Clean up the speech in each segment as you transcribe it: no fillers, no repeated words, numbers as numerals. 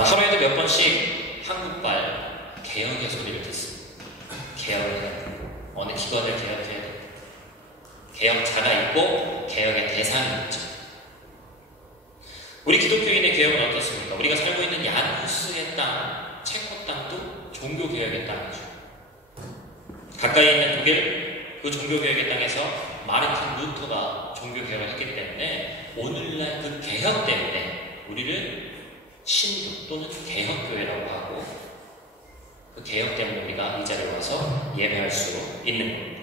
하루에도 몇 번씩 한국발 개혁의 소리를 듣습니다. 개혁을 해야 돼. 어느 기관을 개혁해야 돼. 개혁자가 있고 개혁의 대상이 있죠. 우리 기독교인의 개혁은 어떻습니까? 우리가 살고 있는 얀후스의 땅, 체코 땅도 종교개혁의 땅이죠. 가까이 있는 독일, 그 종교개혁의 땅에서 마르틴 루터가 종교개혁을 했기 때문에 오늘날 그 개혁 때문에 우리를 신교 또는 개혁교회라고 하고 그 개혁 때문에 우리가 이 자리에 와서 예배할 수 있는 겁니다.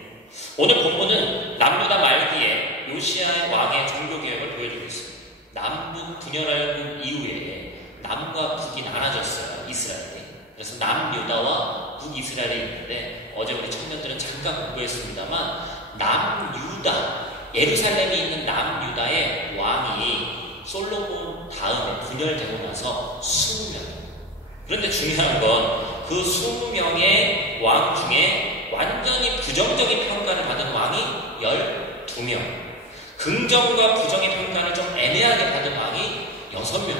오늘 본문은 남유다 말기에 요시야 왕의 종교개혁을 보여주고 있습니다. 남북 분열한 이후에 남과 북이 나눠졌어요. 이스라엘이. 그래서 남유다와 북이스라엘이 있는데 어제 우리 청년들은 잠깐 공부했습니다만 남유다, 예루살렘이 있는 남유다의 왕이 솔로몬 다음에 분열되고 나서 20명. 그런데 중요한 건 그 20명의 왕 중에 완전히 부정적인 평가를 받은 왕이 12명. 긍정과 부정의 평가를 좀 애매하게 받은 왕이 6명.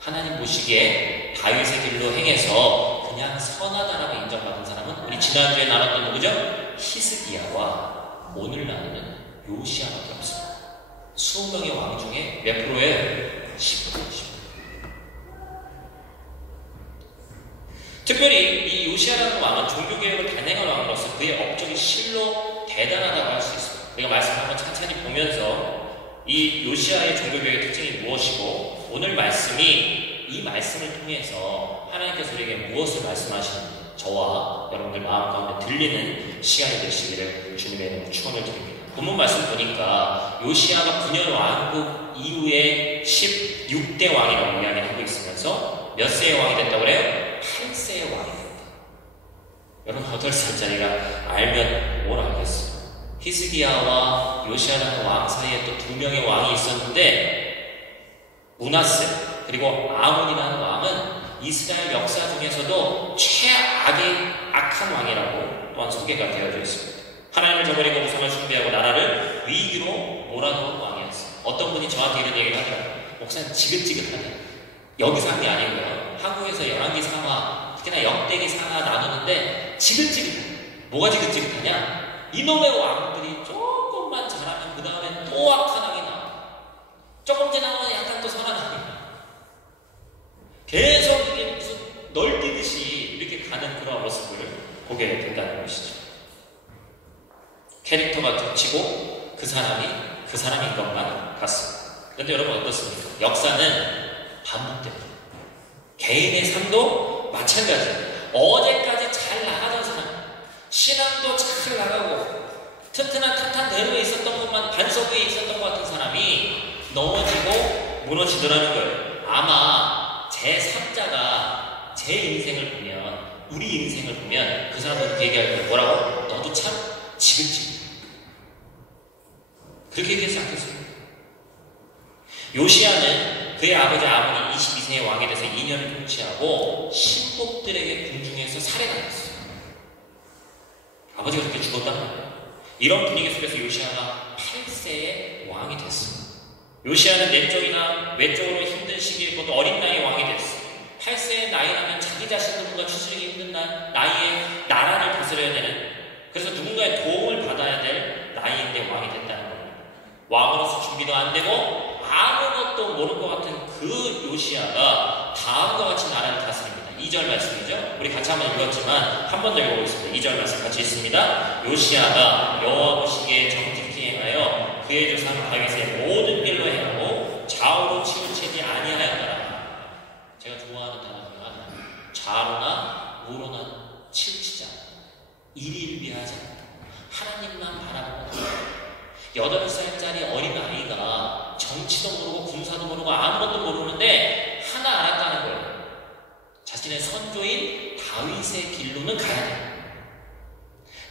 하나님 보시기에 다윗의 길로 행해서 그냥 선하다라고 인정받은 사람은 우리 지난주에 나눴던 누구죠? 히스기야와 오늘 나누는 요시야밖에 없습니다. 20명의 왕 중에 몇 프로예요? 10%. 특별히 이 요시야라는 왕은 종교개혁을 단행한 왕으로서 그의 업적이 실로 대단하다고 할 수 있습니다. 우리가 말씀을 한번 천천히 보면서 이 요시야의 종교개혁의 특징이 무엇이고 오늘 말씀이 이 말씀을 통해서 하나님께서 우리에게 무엇을 말씀하시는지 저와 여러분들 마음 가운데 들리는 시간이 되시기를 주님의 이름으로 축원을 드립니다. 본문 말씀 보니까 요시야가 분열 왕국 이후에 16대 왕이라고 이야기를 하고 있으면서 몇 세의 왕이 됐다고 그래요? 8세의 왕이 됐다. 여러분 8살짜리가 알면 뭘 알겠어요? 히스기야와 요시야라는 왕 사이에 또 2명의 왕이 있었는데 므낫세 그리고 아몬이라는 왕은 이스라엘 역사 중에서도 최악의 악한 왕이라고 또한 소개가 되어져 있습니다. 하나님을 저버리고 우상을 숭배하고 나라를 위기로 몰아넣은 왕이었어요. 어떤 분이 저한테 이런 얘기를 하더라고요. 목사님 지긋지긋하네. 여기서 한 게 아니고요. 한국에서 열왕기 3화, 특히나 역대기 4화 나누는데 지긋지긋해. 뭐가 지긋지긋하냐? 이놈의 왕들이 조금만 잘하면 그 다음에 또 악한 왕이 나와. 조금 지나면 약간 또 선한 왕이 나와. 계속 이게 무슨 널뛰듯이 이렇게 가는 그런 모습을 보게 된다는 것이죠. 캐릭터가 겹치고 그 사람인 것만 같습니다. 그런데 여러분 어떻습니까? 역사는 반복됩니다. 개인의 삶도 마찬가지예요. 어제까지 잘 나가던 사람, 신앙도 잘 나가고 튼튼한 탄탄대로에 있었던 것만 반석 위에 있었던 것 같은 사람이 넘어지고 무너지더라는 거예요. 아마 제3자가 제 인생을 보면, 우리 인생을 보면 그 사람도 그렇게 얘기할 거예요. 뭐라고? 너도 참 지긋지긋해. 그렇게 얘기하지 않겠습니까? 요시야는 그의 아버지 아몬이 22세의 왕이 돼서 2년을 통치하고 신복들에게 궁중에서 살해당했어요. 아버지가 그렇게 죽었단 말이에요. 이런 분위기 속에서 요시야가 8세의 왕이 됐어요. 요시야는 내적이나 외적으로 힘든 시기에 곧 어린 나이에 왕이 됐어요. 8세의 나이라면 자기 자신도 뭔가 추스르기 힘든 나이에 나라를 다스려야 되는, 그래서 누군가의 도움을 받아야 될 나이인데 왕이 됐다는 겁니다. 왕으로서 준비도 안 되고 아무것도 모를 것 같은 그 요시야가 다음과 같이 나라를 다스립니다. 2절 말씀이죠. 우리 같이 한번 읽었지만 한 번 더 읽어보겠습니다. 2절 말씀 같이 있습니다. 요시야가 여호와 보시기에 정직히 행하여 그의 조상 다윗의 모든 길로 행하고 좌우로 치우치지 아니하였더라. 제가 좋아하는 단어 중에 하나, 좌로나 우로나 치우치지 않아. 일일비하지 않다. 하나님만 바라보고 8살짜리 어린아이가 정치도 모르고 군사도 모르고 아무것도 모르는데 하나 알았다는 거예요. 자신의 선조인 다윗의 길로는 가야 돼.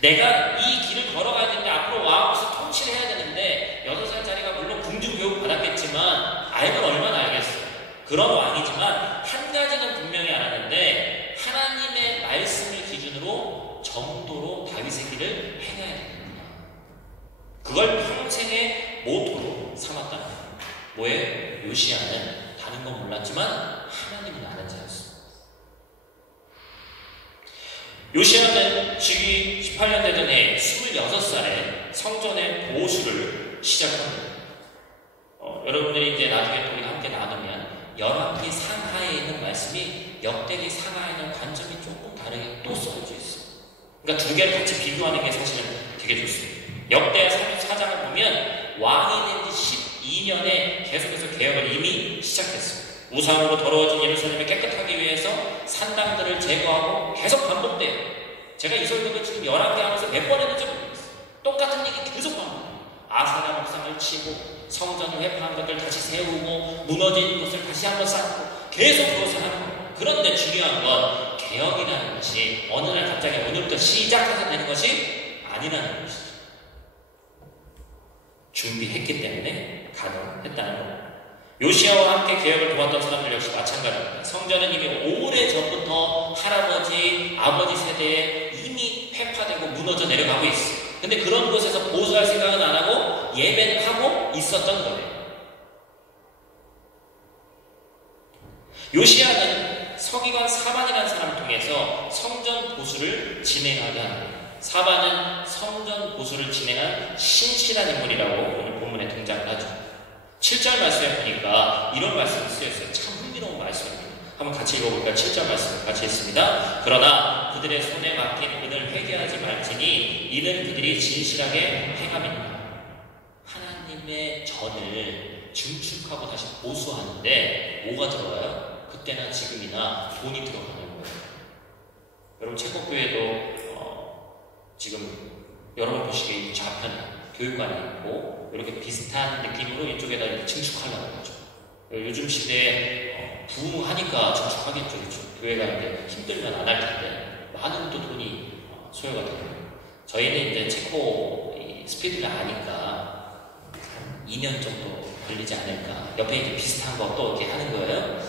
내가 이 길을 걸어가야 되는데 앞으로 왕으로서 통치를 해야 되는데 8살짜리가 물론 궁중교육 받았겠지만 알면 얼마나 알겠어요. 그런 왕이지만 한 가지는 분명히 알았는데 하나님의 말씀을 기준으로 정도로 다윗의 길을 행해야 됩니다. 그걸 평생의 모토로 삼았다는 거예요. 뭐예요? 요시야는 다른 건 몰랐지만 하나님을 아는 자였습니다. 요시야는 주기 18년 되던 해 26살에 성전의 보수를 시작합니다. 여러분들이 이제 나중에 또 우리가 함께 나누면 열왕기 상하에 있는 말씀이 역대기 상하에 있는 관점이 조금 다르게 또 써져 있어요. 그러니까 두 개를 같이 비교하는 게 사실은 되게 좋습니다. 역대 34장을 보면 왕이 된 지 12년에 계속해서 개혁을 이미 시작했습니다. 우상으로 더러워진 예루살렘을 깨끗하기 위해서 산당들을 제거하고 계속 반복돼요. 제가 이 설교를 지금 11개 하면서 몇 번 했는지 모르겠어요. 똑같은 얘기 계속 반복해요. 아사라 목상을 치고 성전을 회파한 것들 다시 세우고 무너진 것을 다시 한번 쌓고 계속 그것을 하는 거예요. 그런데 중요한 건 개혁이라는 것이 어느 날 갑자기 오늘부터 시작해서 되는 것이 아니라는 것이죠. 준비했기 때문에 가능했다는 겁니다. 요시야와 함께 개혁을 도왔던 사람들 역시 마찬가지입니다. 성전은 이미 오래전부터 할아버지, 아버지 세대에 이미 회파되고 무너져 내려가고 있어요. 근데 그런 곳에서 보수할 생각은 안 하고 예배를 하고 있었던 거예요. 요시야는 서기관 사반이라는 사람을 통해서 성전 보수를 진행하게 합니다. 사반은 성전 보수를 진행한 신실한 인물이라고 오늘 본문에 등장을 하죠. 7절 말씀에 보니까 이런 말씀이 쓰여있어요. 참 흥미로운 말씀입니다. 한번 같이 읽어볼까요? 7절 말씀 같이 읽습니다. 그러나 그들의 손에 맡긴 은을 회개하지 말지니 이는 그들이 진실하게 행함이니라. 하나님의 전을 증축하고 다시 보수하는데 뭐가 들어가요? 그때나 지금이나 돈이 들어가는 거예요. 여러분 채국교회도 지금 여러분 보시기에 이 좌편에 교육관이 있고 이렇게 비슷한 느낌으로 이쪽에다 이렇게 증축하려는 거죠. 요즘 시대에 부흥하니까 증축하겠죠. 그렇죠? 교회가 이제 힘들면 안 할 텐데 많은 또 돈이 소요가 되고요. 저희는 이제 체코 스피드를 아니까 2년 정도 걸리지 않을까. 옆에 이제 비슷한 거 또 이렇게 하는 거예요.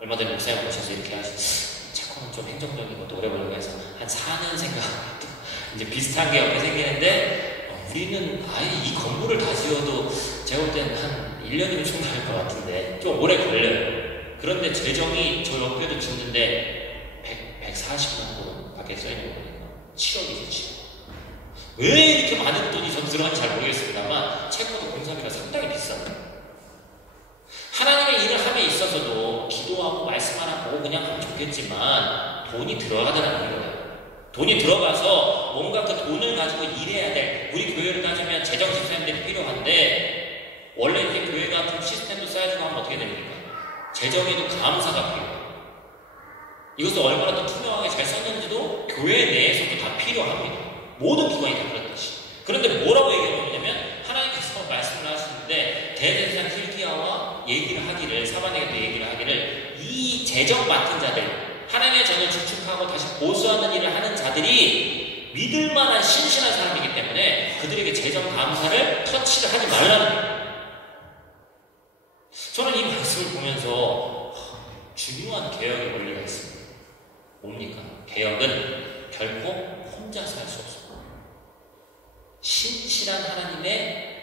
얼마 전에 목사님 오셔서 이렇게 하시. 체코는 좀 행정적인 것도 오래 걸리고 해서 한 4년 생각. 이제 비슷한 게 옆에 생기는데 우리는 아예 이 건물을 다 지어도 제가 볼 때는 한 1년이면 충분할 것 같은데 좀 오래 걸려요. 그런데 재정이 저 옆에도 짓는데 140만 원 밖에 써있는 거 보니까 7억이죠. 7억. 왜 이렇게 많은 돈이 전 들어간지 잘 모르겠습니다만 체코도 공사비가 상당히 비쌉니다. 하나님의 일을 함에 있어서도 기도하고 말씀하나 보고 그냥 하면 좋겠지만 돈이 들어가더라는 거예요. 돈이 들어가서 뭔가 그 돈을 가지고 일해야 될, 우리 교회를 따지면 재정 시스템들이 필요한데 원래 이렇게 교회가 좀 시스템도 쌓여주고 하면 어떻게 됩니까? 재정에도 감사가 필요해요. 이것을 얼마나 더 투명하게 잘 썼는지도 교회 내에서도 다 필요합니다. 모든 기관이 다 그렇듯이. 그런데 뭐라고 얘기하고 있냐면 하나님께서 말씀을 하시는데 대제사장 hilkiya와 얘기를 하기를, 사반에게 얘기를 하기를 이 재정 맡은 자들, 하나님의 전을 축축하고 다시 보수하는 일을 하는 자들이 믿을 만한 신실한 사람이기 때문에 그들에게 재정 감사를 터치를 하지 말라는 거예요. 저는 이 말씀을 보면서 중요한 개혁의 원리가 있습니다. 뭡니까? 개혁은 결코 혼자서 할 수 없습니다. 신실한 하나님의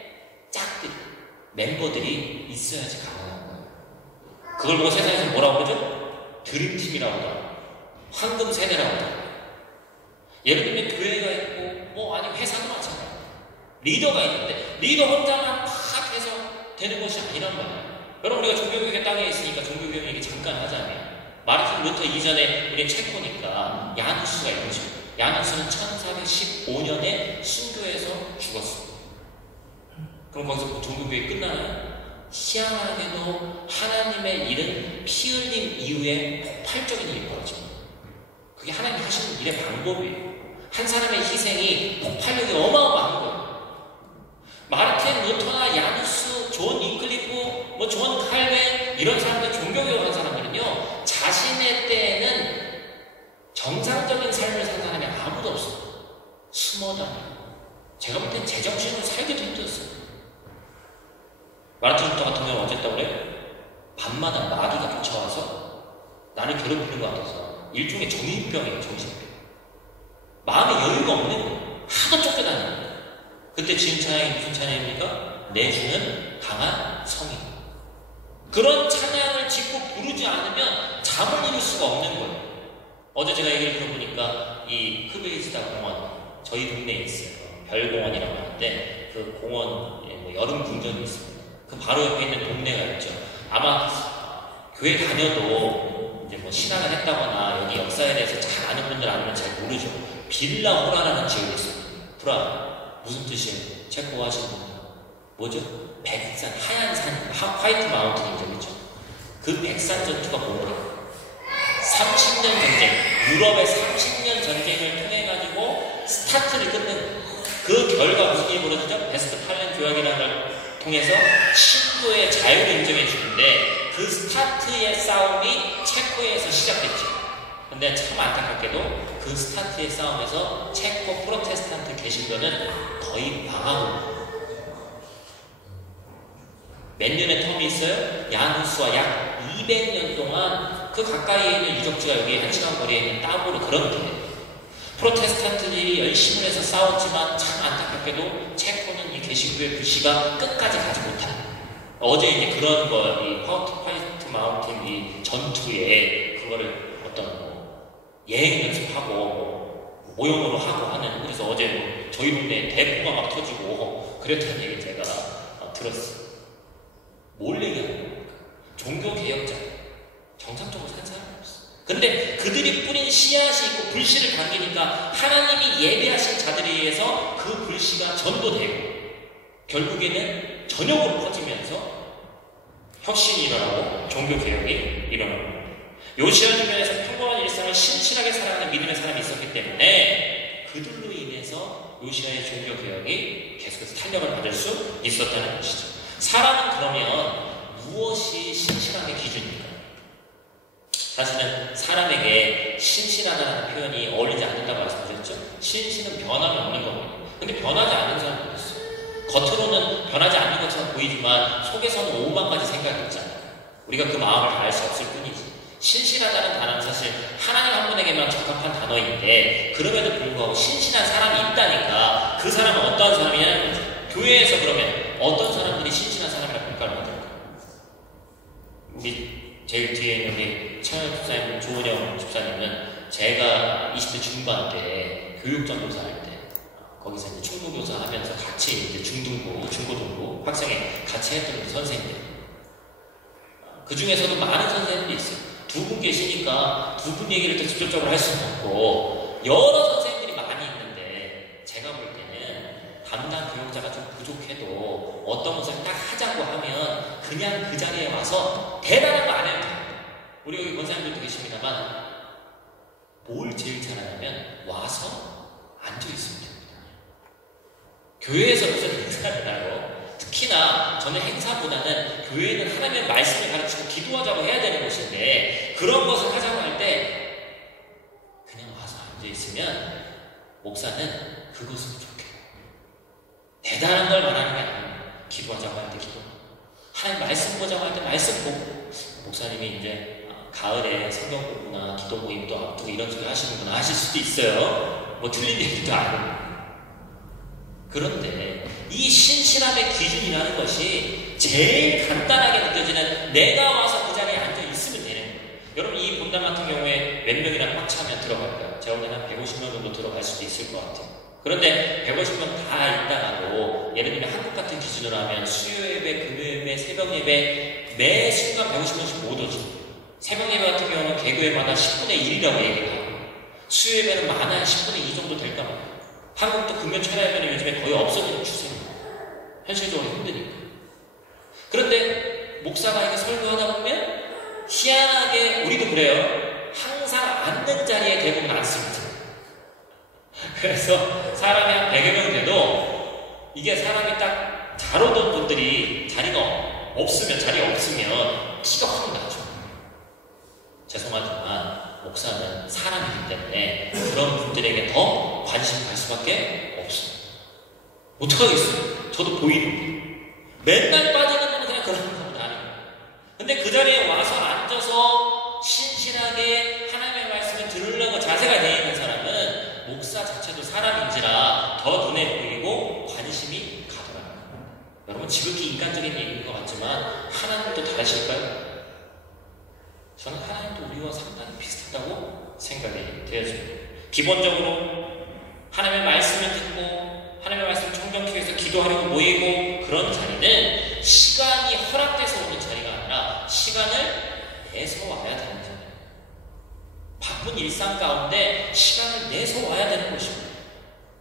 짝들, 멤버들이 있어야지 가능한 거예요. 그걸 보고 세상에서 뭐라고 그러죠? 드림팀이라고 하더라고요. 황금 세대라고 하더라고요. 예를 들면 교회가 있고 아니 회사도 마찬가지예요. 리더가 있는데 리더 혼자만 팍 해서 되는 것이 아니란 말이에요. 여러분 우리가 종교교육의 땅에 있으니까 종교교육 얘기 잠깐 하자면 마르틴 루터 이전에 우리 체코니까 야누스가 있는 거죠. 야누스는 1415년에 순교해서 죽었습니다. 그럼 거기서 종교교육이 끝나나요? 희한하게도 하나님의 일은 피 흘림 이후에 폭발적인 일이 벌어집니다. 그게 하나님이 하시는 일의 방법이에요. 한 사람의 희생이 폭발력이 어마어마한 거예요. 마르틴 루터나 야누스, 존 윙클리프, 존 칼벤 이런 사람들, 종교개혁한 사람들은요 자신의 때에는 정상적인 삶을 산 사람이 아무도 없어요. 숨어다니고 제가 볼 땐 제정신으로 살기도 힘들었어요. 마르틴 루터 같은 경우는 어쨌다고 그래요? 밤마다 마귀가 쫓아와서 나를 괴롭히는 것 같아서 일종의 정신병이에요. 정신병. 마음에 여유가 없는 거예요. 하도 쫓겨다니는 거예요. 그때 지은 찬양이 무슨 찬양입니까? 내 주는 강한 성인. 그런 찬양을 짓고 부르지 않으면 잠을 이룰 수가 없는 거예요. 어제 제가 얘기를 들어보니까 이 흐베이지다 공원, 저희 동네에 있어요. 별공원이라고 하는데 그 공원에 뭐 여름 궁전이 있습니다. 그 바로 옆에 있는 동네가 있죠. 아마 교회 다녀도 이제 뭐 신앙을 했다거나 여기 역사에 대해서 잘 아는 분들 아니면 잘 모르죠. 빌라 호라라는 지역이 있어요. 브라 무슨 뜻이에요? 체코 하시는 분 뭐죠? 백산, 하얀 산, 화이트 마운틴이죠, 그렇죠? 그 백산 전투가 뭐예요? 30년 전쟁, 유럽의 30년 전쟁을 통해 가지고 스타트를 끊는 그 결과 무슨 일이 벌어지죠? 베스트팔렌 조약이라는 걸 통해서 신도의 자유를 인정해 주는데 그 스타트의 싸움이 체코에서 시작됐죠. 근데 참 안타깝게도 그 스타트의 싸움에서 체코 프로테스탄트 개신교는 거의 망하고 몇 년의 텀이 있어요? 야누스와 약 200년 동안 그 가까이에 있는 유적지가 여기 1시간 거리에 있는 따보로 그런 게 프로테스탄트들이 열심히 해서 싸웠지만 참 안타깝게도 체코는 이 개신교의 불씨가 끝까지 가지 못한 어제 이제 그런 거 이 화이트 마운틴 이 전투에 그거를 어떤 뭐 예행 연습하고 뭐 모형으로 하고 하는 그래서 어제 뭐 저희 동네에 대포가 막 터지고 그랬다는 얘기 제가 들었어요. 뭘 얘기하는 겁니까? 종교개혁자 정상적으로 산 사람이 없어. 근데 그들이 뿌린 씨앗이 있고 불씨를 당기니까 하나님이 예배하신 자들에 의해서 그 불씨가 전도되고 결국에는 전역으로 퍼지면서 혁신이 일어나고 종교개혁이 일어나고 요시야 주변에서 평범한 일상을 신실하게 살아가는 믿음의 사람이 있었기 때문에 그들로 인해서 요시야의 종교개혁이 계속해서 탄력을 받을 수 있었다는 것이죠. 사람은 그러면 무엇이 신실함의 기준입니까? 사실은 사람에게 신실하다는 표현이 어울리지 않는다고 말씀드렸죠. 신실은 변함이 없는 겁니다. 근데 변하지 않는 사람도 있어요. 겉으로는 변하지 않는 것처럼 보이지만 속에서는 오만 가지 생각이 있잖아요. 우리가 그 마음을 다 알 수 없을 뿐이지. 신실하다는 단어는 사실 하나님 한 분에게만 적합한 단어인데 그럼에도 불구하고 신실한 사람이 있다니까 그 사람은 어떠한 사람이냐는 거죠. 교회에서 그러면 어떤 사람들이 신실한 사람이라고 평가를 받을까? 우리 제일 뒤에 있는 우리 차영 집사님, 조은영 집사님은 제가 20대 중반 때 교육전도사 할 때 거기서 이제 충고교사 하면서 같이 이제 중등부, 중고등부 학생회 같이 했던 우리 선생님들. 그 중에서도 많은 선생님들이 있어요. 두 분 계시니까 두 분 얘기를 또 직접적으로 할 수는 없고 여러 선생님들이 많이 있는데 제가 볼 때는 담당 교육자가 좀 부족해도 어떤 것을 딱 하자고 하면 그냥 그 자리에 와서 대단한 거 안 해도 돼요. 우리 여기 권사님들도 계십니다만 뭘 제일 잘하냐면 와서 앉아있으면 됩니다. 교회에서 무슨 행사를 하고 특히나 저는 행사보다는 교회는 하나님의 말씀을 가르치고 기도하자고 해야 되는 곳인데 그런 것을 하자고 할 때 그냥 와서 앉아있으면 목사는 그것은 부족해요. 대단한 걸 말하는 게 아니에요. 기도하자고 할 때 기도, 하나님 말씀 보자고 할 때 말씀 보고 목사님이 이제 가을에 성경 공부나 기도 모임도 앞두고 이런 소리 하시는구나 하실 수도 있어요. 뭐 틀린 얘기도 아니고. 그런데 이 신실함의 기준이라는 것이 제일 간단하게 느껴지는 내가 와서 그 자리에 앉아 있으면 되는 거예요. 여러분 이 본당 같은 경우에 몇 명이나 꽉 차면 들어갈까요? 제가 보기에는 한 150명 정도 들어갈 수도 있을 것 같아요. 그런데 150명 다 있다가도 예를 들면 한국 같은 기준으로 하면 수요 예배, 금요 예배, 새벽 예배 매 순간 150명씩 못 오죠. 새벽 예배 같은 경우는 개교회마다 10분의 1이라고 얘기를 하고 수요 예배는 많아야 10분의 2 정도 될까 봐요. 한국도 금요 철야예배는 요즘에 거의 없어지는 추세입니다. 현실적으로 힘드니까. 그런데 목사가 이렇게 설교하다 보면 희한하게 우리도 그래요. 항상 앉는 자리에 대부분 앉습니다. 그래서 사람이 한 100여 명 돼도 이게 사람이 딱 잘 오던 분들이 자리가 없으면 키가 확 나죠. 죄송하지만 목사는 사람이기 때문에 그런 분들에게 더 관심 갈 수밖에 없습니다. 어떡하겠어요? 저도 보이는데 맨날 빠지는 분은 그냥 그런 겁니다. 아니에요. 근데 그 자리에 와서 앉아서 신실하게 하나님의 말씀을 들으려고 자세가 되어 있는 사람은 목사 자체도 사람인지라 더 눈에 보이고 관심이 가더라고요. 여러분 지극히 인간적인 얘기인 것 같지만 하나님도 다르실까요? 저는 하나님도 우리와 상당히 비슷하다고 생각이 되어집니다. 기본적으로 하나님의 말씀을 듣고 하나님의 말씀을 청정키기 위해서 기도하려고 모이고 그런 자리는 시간이 허락돼서 오는 자리가 아니라 시간을 내서 와야 되는 자리예요. 바쁜 일상 가운데 시간을 내서 와야 되는 곳입니다.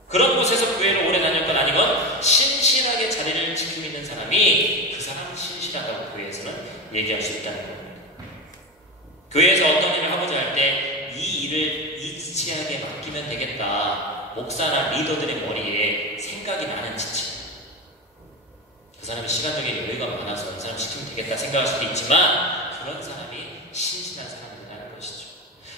그런 곳에서 교회를 오래 다닐 건 아니건 신실하게 자리를 지키고 있는 사람이 그 사람은 신실하다고 교회에서는 얘기할 수 있다는 겁니다. 교회에서 어떤 일을 하고자 할 때 이 일을 이지치에게 맡기면 되겠다. 목사나 리더들의 머리에 생각이 나는 지침. 그 사람이 시간적인 여유가 많아서 이 사람 시키면 되겠다 생각할 수도 있지만 그런 사람이 신실한 사람이라는 것이죠.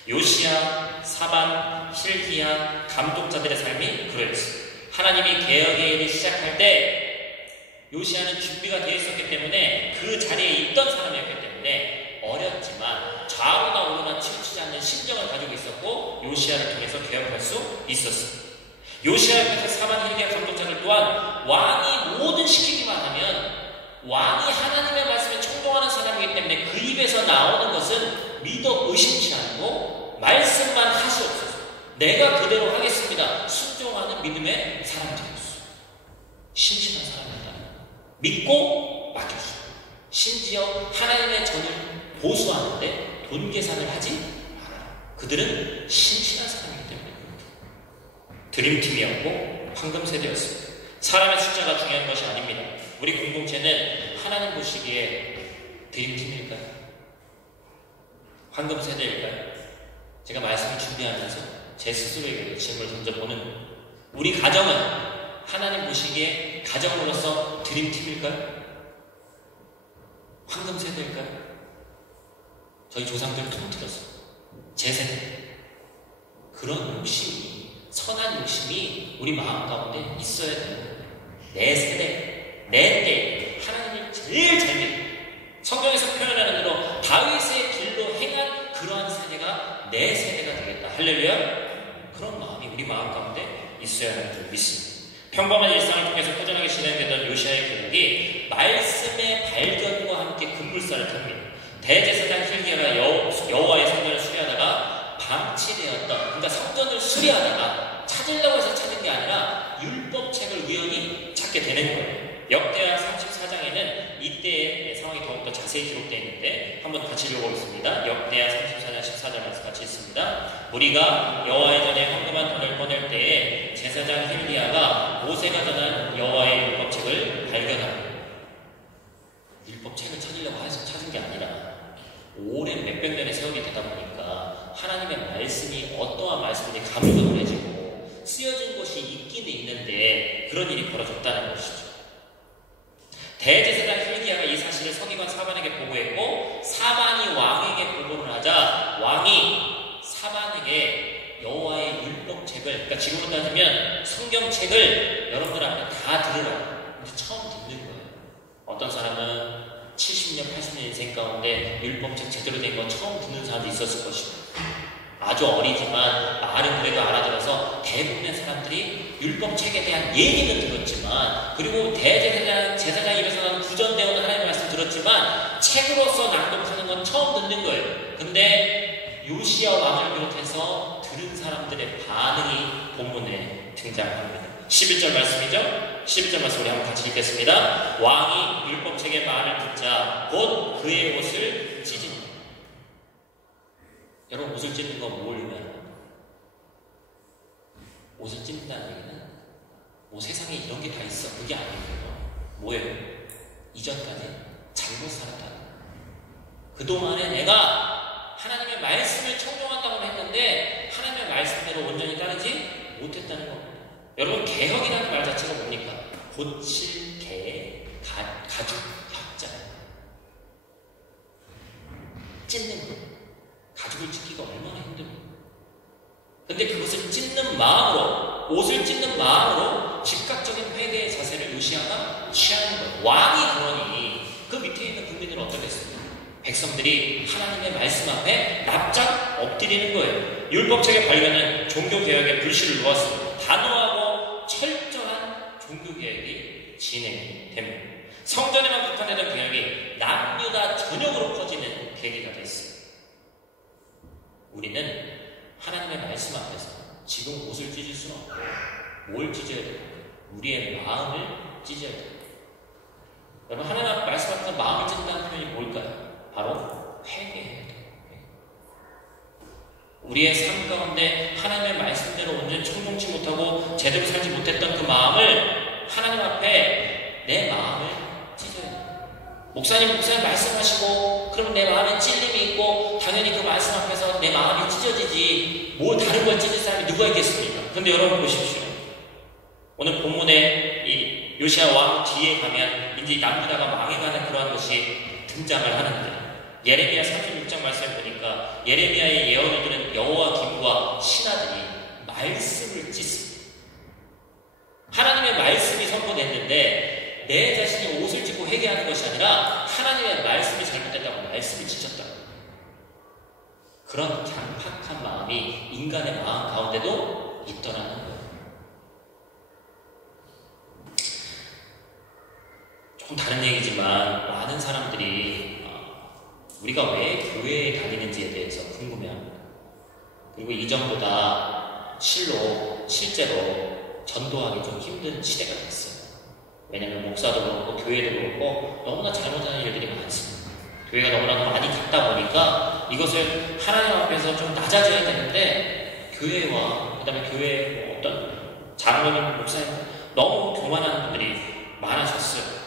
요시야, 사반, 힐기야 감독자들의 삶이 그러했어요. 하나님이 개혁의 일을 시작할 때 요시야는 준비가 되어 있었기 때문에 그 자리에 있던 사람이었기 때문에 어렸지만 좌우나 우로나 치우치지 않는 심정을 가지고 있었고 요시야를 통해서 개혁할 수 있었어요. 요시야 옆에서 사반, 힐기야 감독자들 또한 왕이 뭐든 시키기만 하면 왕이 하나님의 말씀에 청종하는 사람이기 때문에 그 입에서 나오는 것은 믿어 의심치 않고 말씀만 하시옵소서. 내가 그대로 하겠습니다. 순종하는 믿음의 사람들이었어요. 신실한 사람이다. 믿고 맡겼어요. 심지어 하나님의 전을 보수하는데 돈 계산을 하지 않아요. 그들은 신실한 사람이기 때문에 드림팀이었고 황금 세대였습니다. 사람의 숫자가 중요한 것이 아닙니다. 우리 공동체는 하나님 보시기에 드림팀일까요? 황금 세대일까요? 제가 말씀을 준비하면서 제 스스로에게 질문을 던져보는 우리 가정은 하나님 보시기에 가정으로서 드림팀일까요? 황금 세대일까요? 저희 조상들 통틀어서 제 세대 그런 욕심이 선한 욕심이 우리 마음 가운데 있어야 되는 거예요. 내 세대, 내 때 하나님을 제일 잘 믿고 성경에서 표현하는 대로 다윗의 길로 행한 그러한 세대가 내 세대가 되겠다. 할렐루야. 그런 마음이 우리 마음 가운데 있어야 하는 줄 믿습니다. 평범한 일상을 통해서 꾸준하게 진행되던 요시야의 계획이 말씀의 발견과 함께 급물살을 탑니다. 대제사장 힐기야가 여호와의 성전을 수리하다가 방치되었던, 그러니까 성전을 수리하다가 찾으려고 해서 찾은 게 아니라 율법책을 우연히 찾게 되는 거예요. 역대하 34장에는 이때의 상황이 더욱더 자세히 기록되어 있는데 한번 같이 읽어보겠습니다. 역대하 34장 14절 말씀 같이 읽습니다. 우리가 여호와의 전에 헌금한 돈을 꺼낼 때에 제사장 힐기야가 모세가 전한 여호와의 율법책을 발견합니다. 율법책을 찾으려고 해서 찾은 게 아니라 오랜 몇백 년의 세월이 되다 보니까 하나님의 말씀이 어떠한 말씀인지 가물가물해지고 쓰여진 것이 있긴 있는데 그런 일이 벌어졌다는 것이죠. 대제사장 힐기야가 이 사실을 서기관 사반에게 보고했고 사반이 왕에게 보고를 하자 왕이 사반에게 여호와의 율법책을, 그러니까 지금으로 따지면 성경책을 여러분들 앞에 다 들으라고 이제 처음 듣는 거예요. 어떤 사람은 70년, 80년 인생 가운데 율법책 제대로 된 거 처음 듣는 사람도 있었을 것입니다. 아주 어리지만 말은 그래도 알아들어서 대부분의 사람들이 율법책에 대한 얘기는 들었지만, 그리고 제사장 입에서 나는 구전되어 오는 하나님의 말씀 들었지만 책으로서 낭독하는 건 처음 듣는 거예요. 근데 요시야 왕을 비롯해서 들은 사람들의 반응이 본문에 등장합니다. 11절 말씀이죠? 11절 말씀 우리 한번 같이 읽겠습니다. 왕이 율법책의 말을 듣자 곧 그의 옷을 찢으니. 여러분, 옷을 찢는 건 뭘 의미합니까? 옷을 찢는다는 얘기는 뭐 세상에 이런 게 다 있어, 그게 아니고요. 뭐예요? 이전까지 잘못 살았다. 그동안에 내가 하나님의 말씀을 청종한다고 했는데 하나님의 말씀대로 온전히 따르지 못했다는 겁니다. 여러분, 개혁이라는 말 자체가 뭡니까? 고칠 개, 가죽, 혁자. 찢는 거. 가죽을 찢기가 얼마나 힘듭니까? 근데 그것을 찢는 마음으로, 옷을 찢는 마음으로 즉각적인 회개의 자세를 요시야가 취하는 거예요. 왕이 그러니 그 밑에 있는 국민들은 어떻겠습니까? 백성들이 하나님의 말씀 앞에 납작 엎드리는 거예요. 율법책의 발견은 종교개혁의 불씨를 놓았습니다. 단호하고 철저한 종교개혁이 진행이 됩니다. 성전에만 국한되던 개혁이 남유다 전역으로 퍼지는 계기가 됐습니다. 우리는 하나님의 말씀 앞에서 지금 옷을 찢을 수는 없고 뭘 찢어야 돼요? 우리의 마음을 찢어야 돼요. 여러분, 하나님 말씀 앞에서 마음을 찢는다는 표현이 뭘까요? 바로 회개해야 돼요. 우리의 삶 가운데 하나님의 말씀대로 온전히 청종치 못하고 제대로 살지 못했던 그 마음을 하나님 앞에 내 마음을 찢어야 돼요. 목사님 말씀하시고 그러면 내 마음에 찔림이 있고 당연히 그 말씀 앞에서 내 마음이 찢어지지 뭐 다른 걸 찢을 사람이 누가 있겠습니까? 그런데 여러분 보십시오. 오늘 본문에 이 요시야 왕 뒤에 가면 이제 남유다가 망해가는 그러한 것이 등장을 하는데 예레미야 36장 말씀을 보니까 예레미야의 예언을 들은 여호와 기구와 신하들이 말씀을 찢습니다. 하나님의 말씀이 선포됐는데 내 자신이 옷을 찢고 회개하는 것이 아니라 하나님의 말씀이 잘못됐다고 말씀을 찢었다. 그런 강팍한 마음이 인간의 마음 가운데도 있더라는 거예요. 조금 다른 얘기지만 많은 사람들이 우리가 왜 교회에 다니는지에 대해서 궁금해합니다. 그리고 이전보다 실제로 전도하기 좀 힘든 시대가 됐어요. 왜냐하면 목사도 그렇고 교회도 그렇고 너무나 잘못하는 일들이 많습니다. 교회가 너무나 많이 갔다 보니까 이것을 하나님 앞에서 좀 낮아져야 되는데 교회와 그다음에 교회의 어떤 장로님, 목사님 너무 교만한 분들이 많아졌어요.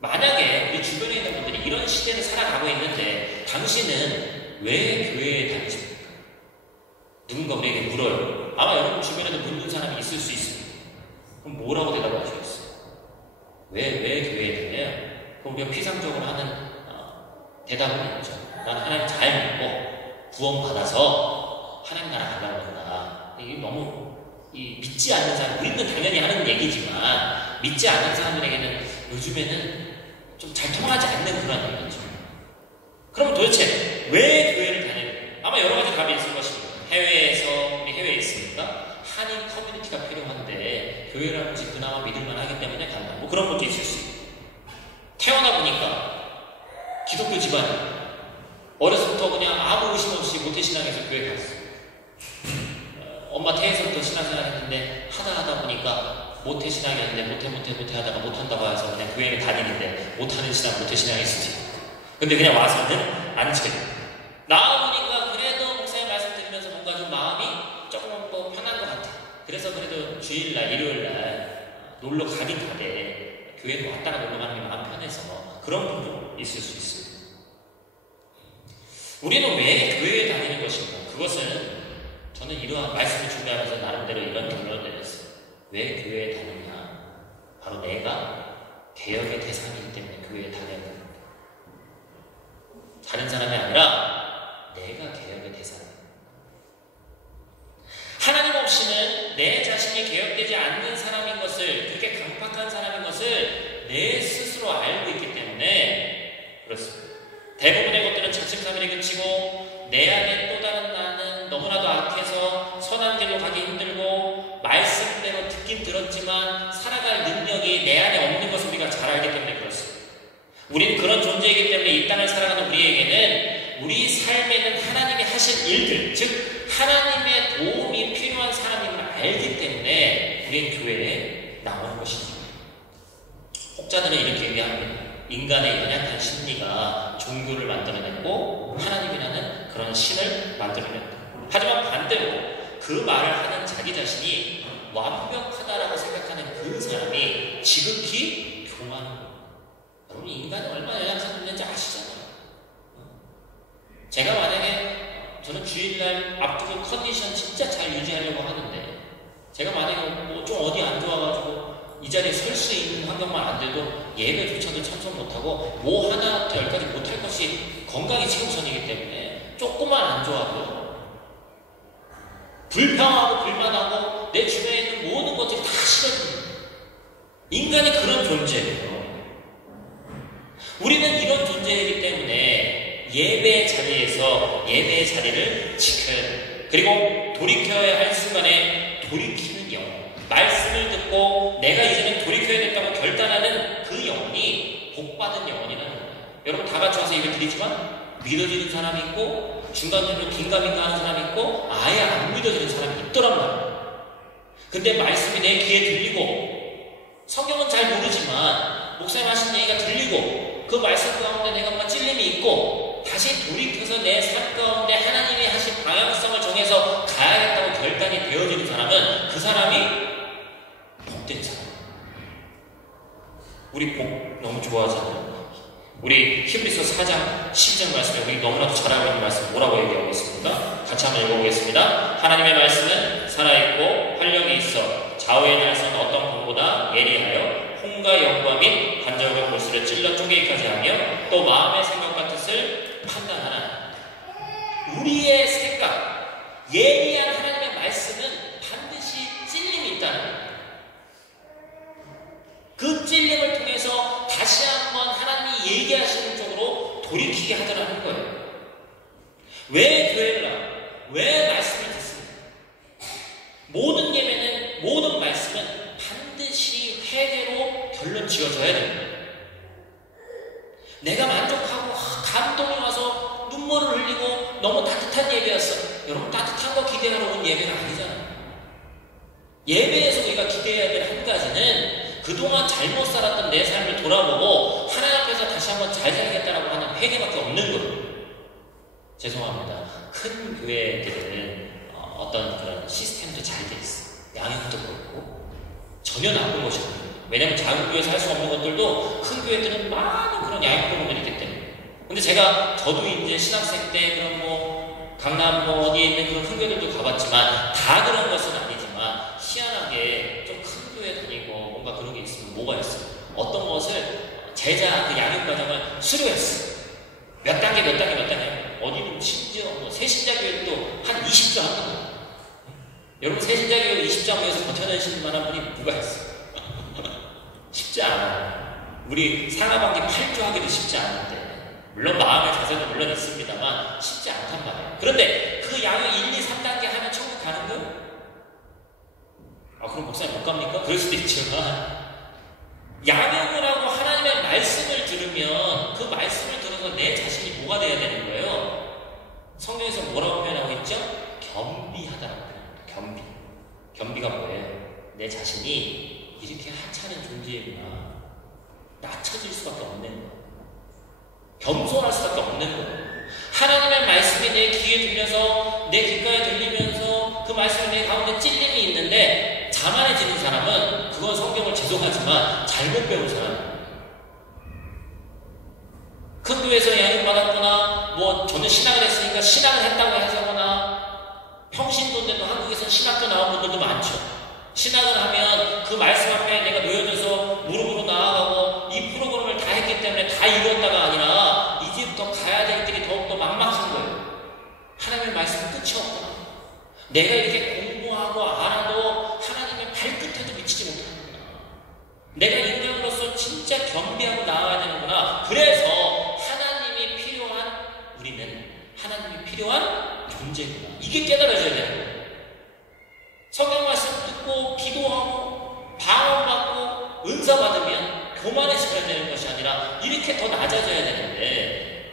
만약에 우리 주변에 있는 분들이 이런 시대를 살아가고 있는데 당신은 왜 교회에 다니십니까? 누군가 우리에게 물어요. 아마 여러분 주변에도 묻는 사람이 있을 수 있습니다. 그럼 뭐라고 대답하시겠어요? 왜 교회에 다녀요? 그럼 우리가 피상적으로 하는 대답은 있죠. 난 하나님 잘 믿고 구원받아서 하나님 나라 가려고 한다. 이게 너무 믿지 않는 사람, 우리는 당연히 하는 얘기지만 믿지 않는 사람들에게는 요즘에는 좀 잘 통하지 않는 그런 얘기죠. 그럼 도대체 왜 교회를 다니는? 아마 여러 가지 답이 있을 것입니다. 해외에 있으니까 한인 커뮤니티가 필요한데 교회라는 것이 그나마 믿을만 하기 때문에 간다. 뭐 그런 것도 있을 수 있고. 태어나 보니까 기독교 집안 어려서부터 그냥 아무 의심 없이 모태신앙에서 교회 갔어요. 엄마 태에서부터 신앙생활 했는데 하다 보니까 모태신앙이었는데 모태 하다가 못한다고 해서 그냥 교회를 다니는데 못하는 신앙 모태신앙일 수도 있고. 근데 그냥 와서는 앉게 돼요. 나와보니까 그래도 목사님 말씀 들으면서 뭔가 좀 마음이 조금 더 편한 것 같아. 그래서 그래도 주일날 일요일날 놀러 가긴 가되 교회도 왔다가 놀러 가는 게 마음 편해서 그런 분도 있을 수 있어요. 우리는 왜 교회에 다니는 것인가? 그것은 저는 이러한 말씀을 준비하면서 나름대로 이런 결론을 내렸어요. 왜 교회에 다니냐? 바로 내가 개혁의 대상이기 때문에 교회에 다녀야 됩니다. 다른 사람이 아니라 내가 개혁의 대상입니다. 하나님 없이는 내 자신이 개혁되지 않는 사람인 것을, 그렇게 강팍한 사람인 것을 내 스스로 알고 있기 때문에 그렇습니다. 대부분의 것들은 자칫사들에 그치고 내 안에 또 다른 나는 너무나도 악해서 선한 길로 가기 힘들고 말씀대로 듣긴 들었지만 살아갈 능력이 내 안에 없는 것을 우리가 잘 알기 때문에 그렇습니다. 우리는 그런 존재이기 때문에 이 땅을 살아가는 우리에게는 우리 삶에는 하나님이 하신 일들, 즉 하나님의 도움이 필요한 사람임을 알기 때문에 우리는 교회에 나오는 것이죠. 혹자들은 이렇게 얘기합니다. 인간의 연약한 심리가 종교를 만들어냈고 하나님이라는 그런 신을 만들어냈다. 하지만 반대로 그 말을 하는 자기 자신이 완벽하다라고 생각하는 그 사람이 지극히 교만한 겁니다. 여러분, 인간이 얼마나 연약한 존재인지 아시잖아요. 제가 만약에 저는 주일날 앞두고 컨디션 진짜 잘 유지하려고 하는데 제가 만약에 뭐 좀 어디 안 좋아가지고 이 자리에 설 수 있는 환경만 안 돼도 예배조차도 참석 못하고 뭐 하나부터 열까지 못할 것이 건강이 최우선이기 때문에 조금만 안 좋아도 불평하고 불만하고 내 주변에 있는 모든 것들이 다 싫어집니다. 인간이 그런 존재예요. 우리는 이런 존재이기 때문에 예배의 자리에서 예배의 자리를 지켜야 돼요. 그리고 돌이켜야 할 순간에 돌이키는 영, 말씀을 듣고 내가 이제는 돌이켜야겠다고 결단하는 그 영혼이 복받은 영혼이라는 거예요. 여러분 다 같이 와서 예배 드리지만 믿어지는 사람이 있고 중간중간 긴가민가 하는 사람이 있고 아예 안 믿어지는 사람이 있더란 말이에요. 근데 말씀이 내 귀에 들리고 성경은 잘 모르지만 목사님 하신 얘기가 들리고 그 말씀 가운데 내가 뭔가 찔림이 있고 다시 돌이켜서 내 삶 가운데 하나님이 하신 방향성을 정해서 가야겠다고 결단이 되어지는 사람은 그 사람이 복된 사람. 우리 복 너무 좋아하잖아요. 우리 히브리서 4장 10절 말씀에 우리 너무나도 잘 알고 있는 말씀 뭐라고 얘기하고 있습니까? 같이 한번 읽어보겠습니다. 하나님의 말씀은 살아있고 활력이 있어 좌우의 날선 어떤 검보다 예리하여 홍과 연과 및 관절과 골수를 찔러 쪼개기까지 하며 또 마음의 생각과 뜻을 판단하나. 우리의 생각, 예리한 하나님의 말씀은 반드시 찔림이 있다는 거예요. 그 찔림을 통해서 다시 한번 하나님이 얘기하시는 쪽으로 돌이키게 하더라는 거예요. 왜 교회를 하고 왜 말씀을 듣습니까? 모든 예배는, 모든 말씀은 반드시 회개로 결론 지어져야 됩니다. 내가 만족하고 감동이 와서 눈물을 흘리고 너무 따뜻한 예배였어. 여러분, 따뜻한 거 기대하러 온 예배가 아니잖아요. 예배에서 우리가 기대해야 될 한 가지는 그동안 잘못 살았던 내 삶을 돌아보고 하나님 앞에서 다시 한번 잘 살겠다라고 하는 회개밖에 없는 거예요. 죄송합니다. 큰 교회들은 어떤 그런 시스템도 잘 돼 있어. 양육도 그렇고 전혀 나쁜 것이 아니에요. 왜냐하면 작은 교회에서 할 수 없는 것들도 큰 교회들은 많은 그런 양육 프로그램이 있기 때문에. 근데 저도 이제 신학생 때 그런 강남 어디에 있는 그런 큰 교회들도 가봤지만 다 그런 것은 아니지만 희한하게 좀 큰 교회 다니고 뭔가 그런 게 있으면 뭐가 있어요? 어떤 것을 제자 그 양육 과정을 수료했어. 몇 단계 어디는 심지어 새신자교회도 한 20조 합니다. 여러분, 새신자교회 20조 위해서 버텨내실 만한 분이 누가 있어요? 쉽지 않아요. 우리 상하반기 8조 하기도 쉽지 않은데, 물론 마음의 자세도 물론 있습니다만 쉽지 않단 말이에요. 그런데 그 양육 1, 2, 3단계 하면 천국 가는 거예요? 그럼 목사님 못 갑니까? 그럴 수도 있지만 양육을 하고 하나님의 말씀을 들으면 그 말씀을 들어서 내 자신이 뭐가 돼야 되는 거예요? 성경에서 뭐라고 표현하고 있죠? 겸비하다라고 표현합니다. 겸비가 뭐예요? 내 자신이 이렇게 하찮은 존재구나, 낮춰질 수밖에 없는 거예요. 겸손할 수밖에 없는 거예요. 하나님의 말씀이 내 귀에 들려서 내 귓가에 들리면서 그 말씀이 내 가운데 찔림이 있는데 자만해지는 사람은, 그건 성경을 죄송하지만 잘못 배운 사람이에요. 큰 교회에서 양육받았거나 저는 신학을 했으니까 신학을 했다고 하거나, 평신도인데도 한국에서는 신학교 나온 분들도 많죠. 신학을 하면 그 말씀 앞에 내가 놓여져서 무릎으로 나아가고 이 프로그램을 다 했기 때문에 다 이뤘다가 아니라 이제부터 가야 될 길이 더욱더 막막한 거예요. 하나님의 말씀은 끝이 없다. 내가 이렇게 공부하고 알아도 하나님의 발끝에도 미치지 못하는구나. 내가 인간으로서 진짜 겸비하고 나아가야 되는구나. 그래서 하나님이 필요한, 우리는 하나님이 필요한 존재구나. 이게 깨달아져야 되는 거예요. 성경 말씀 듣고 기도하고 방언받고 은사 받으면 교만해져야 되는 것이 아니라 이렇게 더 낮아져야 되는데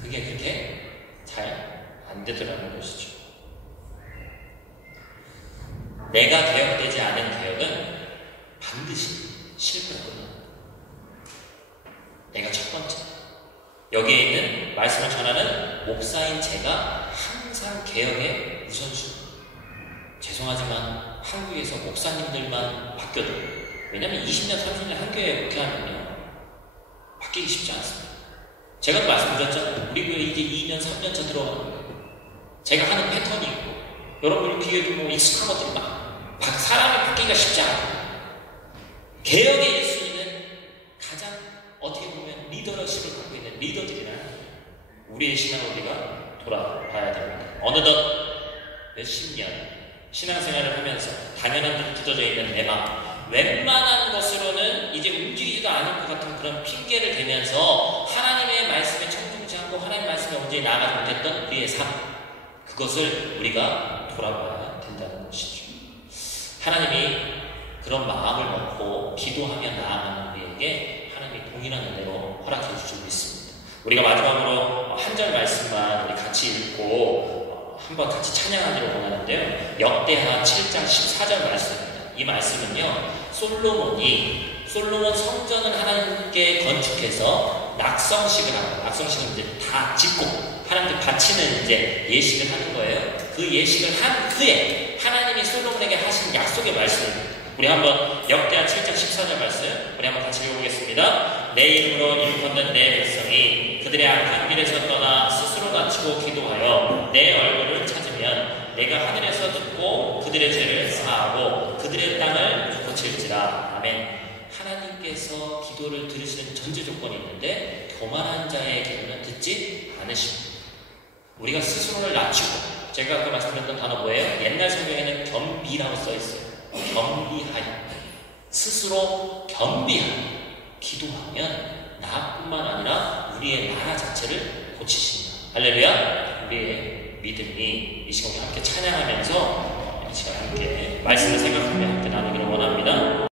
그게 그렇게 잘 안 되더라는 것이죠. 내가 개혁되지 않은 개혁은 반드시 실패하거든요. 내가 첫 번째, 여기에 있는 말씀을 전하는 목사인 제가 항상 개혁의 우선순위. 죄송하지만 한국에서 목사님들만 바뀌어도, 왜냐하면 20년, 30년 한 교회에 그렇게 하면요 바뀌기 쉽지 않습니다. 제가 말씀드렸잖아요. 우리 교회 이제 2년, 3년 차 들어가는 거예요. 제가 하는 패턴이 있고 여러분들 귀에도 익숙한 것들이 막 사람이 바뀌기가 쉽지 않아요. 개혁의 1순위는 가장 어떻게 보면 리더십을 갖고 있는 리더들이나 우리의 신앙을 우리가 돌아봐야 됩니다. 어느덧 몇십 년 신앙생활을 하면서 당연한 대로 굳어져 있는 내 마음, 웬만한 것으로는 이제 움직이지도 않을 것 같은 그런 핑계를 대면서 하나님의 말씀에 청중지 않고 하나님의 말씀에 언제 나아가지 못했던 우리의 삶, 그것을 우리가 돌아봐야 된다는 것이죠. 하나님이 그런 마음을 먹고 기도하며 나아가는 우리에게 하나님이 동일한 은혜로 허락해 주시고 있습니다. 우리가 마지막으로 한 절 말씀만 우리 같이 읽고 한번 같이 찬양하기를 원하는데요. 역대하 7장 14절 말씀입니다. 이 말씀은요, 솔로몬 성전을 하나님께 건축해서 낙성식을 하고, 낙성식은 이제 다 짓고 하나님께 바치는 이제 예식을 하는 거예요. 그 예식을 한 후에 하나님이 솔로몬에게 하신 약속의 말씀입니다. 우리 한번 역대하 7장 14절 말씀 우리 한번 같이 읽어보겠습니다. 내 이름으로 일컫는 내 백성이 그들의 악한 길에서 떠나 스스로 낮추고 기도하여 내 얼굴을 찾으면 내가 하늘에서 듣고 그들의 죄를 사하고 그들의 땅을 고칠지라. 아멘. 하나님께서 기도를 들으시는 전제 조건이 있는데 교만한 자의 기도는 듣지 않으십니다. 우리가 스스로를 낮추고, 제가 아까 말씀드렸던 단어 뭐예요? 옛날 성경에는 겸비라고 써있어요. 겸비하여, 스스로 겸비하여 기도하면 나뿐만 아니라 우리의 나라 자체를 고치신다. 할렐루야. 우리의 믿음이 이 시간 함께 찬양하면서 이 시간 함께 말씀을 생각하며 함께 나누기로